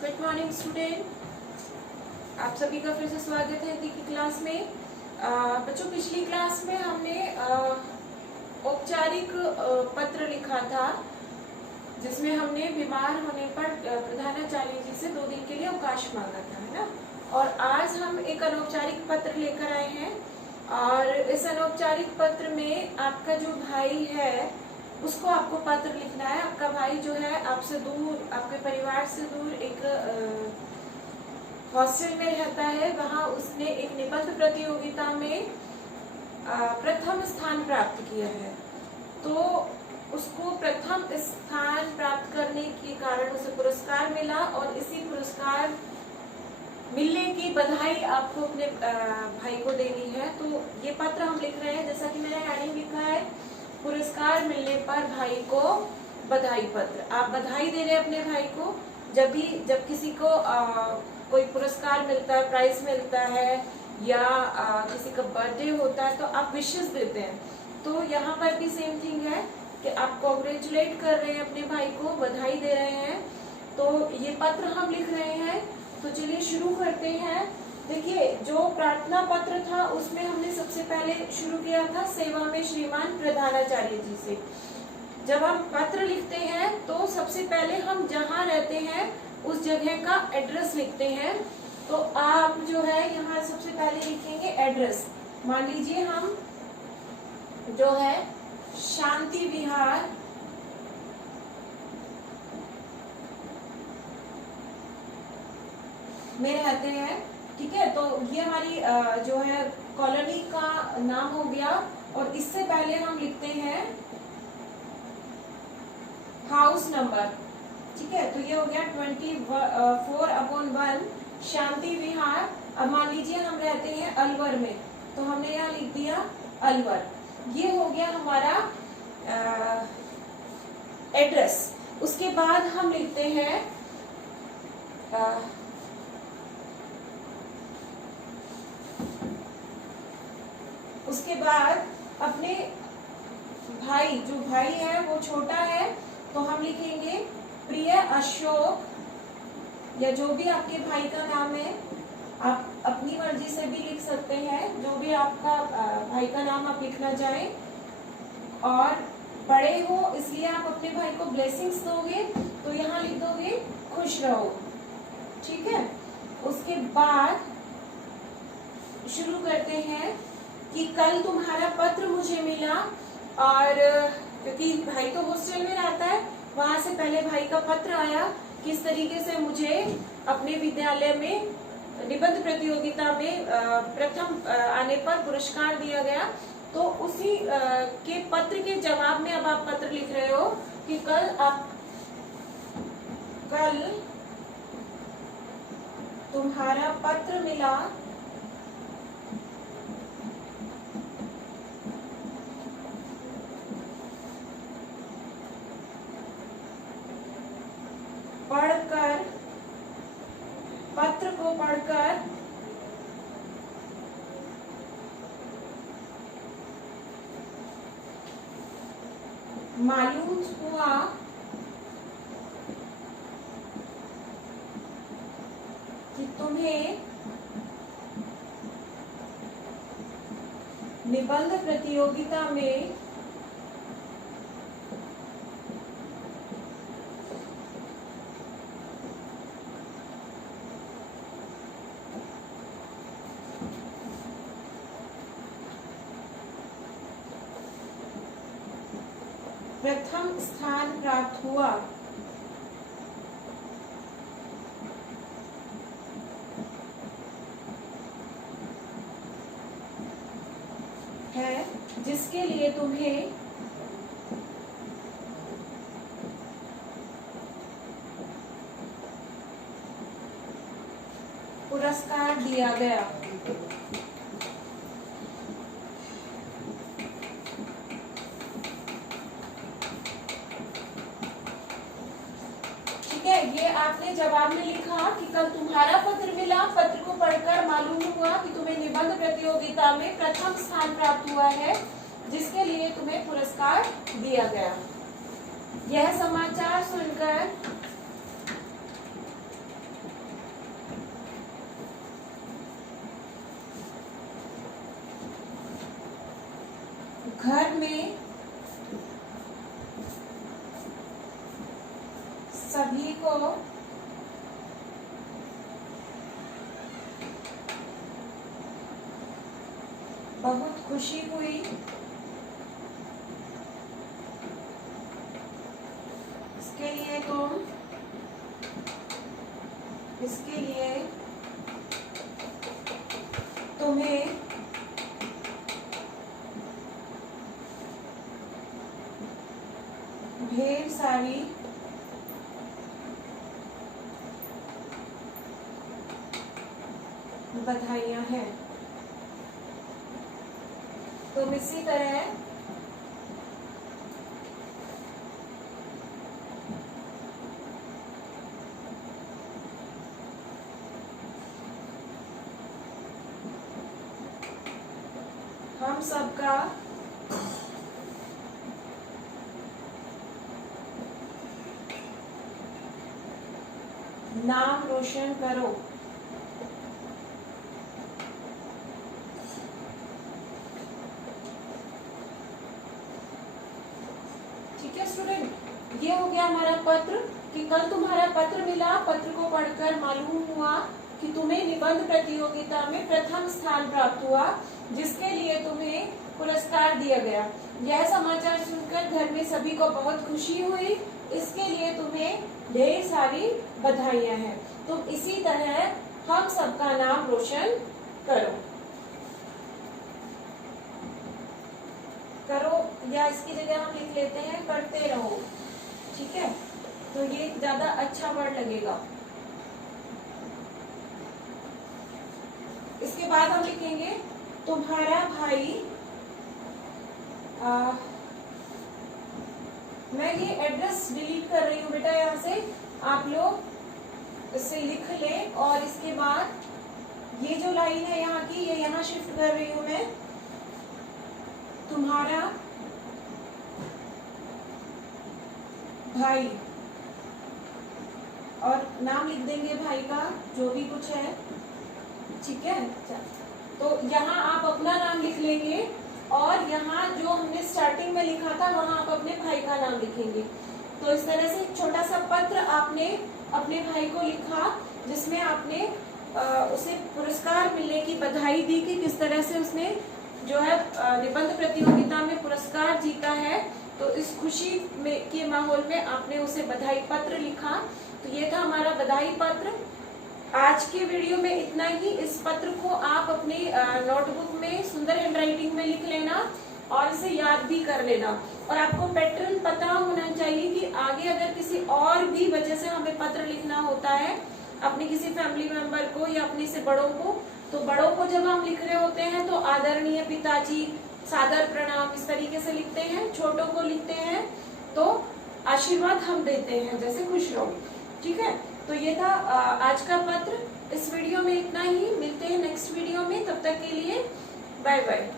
Good morning student, आप सभी का फिर से स्वागत है हिंदी की क्लास में। बच्चों, पिछली क्लास में हमने औपचारिक पत्र लिखा था जिसमें हमने बीमार होने पर प्रधानाचार्य जी से 2 दिन के लिए अवकाश मांगा था, है ना। और आज हम एक अनौपचारिक पत्र लेकर आए हैं और इस अनौपचारिक पत्र में आपका जो भाई है उसको आपको पत्र लिखना है। आपका भाई जो है आपसे दूर, आपके परिवार से दूर एक हॉस्टल में रहता है। वहाँ उसने एक निबंध प्रतियोगिता में प्रथम स्थान प्राप्त किया है, तो उसको प्रथम स्थान प्राप्त करने के कारण उसे पुरस्कार मिला और इसी पुरस्कार मिलने की बधाई आपको अपने भाई को देनी है। तो ये पत्र हम लिख रहे हैं, जैसा कि मैंने हेडिंग लिखा है, पुरस्कार मिलने पर भाई को बधाई पत्र। आप बधाई दे रहे हैं अपने भाई को। जब किसी को कोई पुरस्कार मिलता है, प्राइज मिलता है या किसी का बर्थडे होता है तो आप विशेस देते हैं। तो यहाँ पर भी सेम थिंग है कि आप कॉन्ग्रेचुलेट कर रहे हैं अपने भाई को, बधाई दे रहे हैं। तो ये पत्र हम लिख रहे हैं। तो चलिए शुरू करते हैं। देखिए, जो प्रार्थना पत्र था उसमें हमने सबसे पहले शुरू किया था सेवा में श्रीमान प्रधानाचार्य जी से। जब हम पत्र लिखते हैं तो सबसे पहले हम जहाँ रहते हैं उस जगह का एड्रेस लिखते हैं। तो आप जो है यहाँ सबसे पहले लिखेंगे एड्रेस। मान लीजिए हम जो है शांति विहार में रहते हैं, ठीक है। तो ये हमारी जो है कॉलोनी का नाम हो गया। और इससे पहले हम लिखते हैं हाउस नंबर, ठीक है। तो ये हो गया 24/1 शांति विहार। अब मान लीजिए हम रहते हैं अलवर में, तो हमने यहाँ लिख दिया अलवर। ये हो गया हमारा एड्रेस। उसके बाद हम लिखते हैं उसके बाद अपने भाई, जो भाई है वो छोटा है, तो हम लिखेंगे प्रिय अशोक, या जो भी आपके भाई का नाम है। आप अपनी मर्जी से भी लिख सकते हैं, जो भी आपका भाई का नाम आप लिखना चाहें। और बड़े हो इसलिए आप अपने भाई को ब्लेसिंग्स दोगे, तो यहाँ लिख दोगे खुश रहो, ठीक है। उसके बाद शुरू करते हैं कि कल तुम्हारा पत्र मुझे मिला। और क्योंकि भाई तो हॉस्टल में रहता है, वहां से पहले भाई का पत्र आया किस तरीके से मुझे अपने विद्यालय में निबंध प्रतियोगिता में प्रथम आने पर पुरस्कार दिया गया। तो उसी के पत्र के जवाब में अब आप पत्र लिख रहे हो कि कल तुम्हारा पत्र मिला, पत्र को पढ़कर मालूम हुआ कि तुम्हें निबंध प्रतियोगिता में प्रथम स्थान प्राप्त हुआ। है, जिसके लिए तुम्हें पुरस्कार दिया गया। ये आपने जवाब में लिखा कि कल तुम्हारा पत्र मिला, पत्र को पढ़कर मालूम हुआ कि तुम्हें निबंध प्रतियोगिता में प्रथम स्थान प्राप्त हुआ है, जिसके लिए तुम्हें पुरस्कार दिया गया। यह समाचार सुनकर घर में सभी को बहुत खुशी हुई। इसके लिए तुम्हें ढेर सारी बधाइयां हैं। तुम इसी तरह हम सबका नाम रोशन करो। ठीक है स्टूडेंट, ये हो गया हमारा पत्र कि कल तुम्हारा पत्र मिला। पत्र को पढ़कर मालूम हुआ कि तुम्हें निबंध प्रतियोगिता में प्रथम स्थान प्राप्त हुआ, जिसके लिए तुम्हें पुरस्कार दिया गया। यह समाचार सुनकर घर में सभी को बहुत खुशी हुई। इसके लिए तुम्हें ढेर सारी बधाइयां हैं। तुम इसी तरह हम सबका नाम रोशन करो या इसकी जगह हम लिख लेते हैं करते रहो। ठीक है, तो ये ज्यादा अच्छा वर्ड लगेगा। इसके बाद हम लिखेंगे तुम्हारा भाई। मैं ये एड्रेस डिलीट कर रही हूँ बेटा, यहाँ से आप लोग इसे लिख लें। और इसके बाद ये जो लाइन है यहाँ की, ये यहाँ शिफ्ट कर रही हूँ मैं। तुम्हारा भाई, और नाम लिख देंगे भाई का जो भी कुछ है। ठीक है, तो यहाँ आप अपना नाम लिख लेंगे और यहाँ जो हमने स्टार्टिंग में लिखा था वहां आप अपने भाई का नाम लिखेंगे। तो इस तरह से एक छोटा सा पत्र आपने अपने भाई को लिखा, जिसमें आपने उसे पुरस्कार मिलने की बधाई दी कि किस तरह से उसने जो है निबंध प्रतियोगिता में पुरस्कार जीता है। तो इस खुशी में के माहौल में आपने उसे बधाई पत्र लिखा। तो ये था हमारा बधाई पत्र। आज के वीडियो में इतना ही। इस पत्र को आप अपनी नोटबुक में सुंदर हैंडराइटिंग में लिख लेना और इसे याद भी कर लेना। और आपको पैटर्न पता होना चाहिए कि आगे अगर किसी और भी वजह से हमें पत्र लिखना होता है, अपने किसी फैमिली मेंबर को या अपने से बड़ों को, तो बड़ों को जब हम लिख रहे होते हैं तो आदरणीय पिताजी, सादर प्रणाम, इस तरीके से लिखते हैं। छोटों को लिखते हैं तो आशीर्वाद हम देते हैं, जैसे खुश रहो। ठीक है, तो ये था आज का पत्र। इस वीडियो में इतना ही। मिलते हैं नेक्स्ट वीडियो में, तब तक के लिए बाय बाय।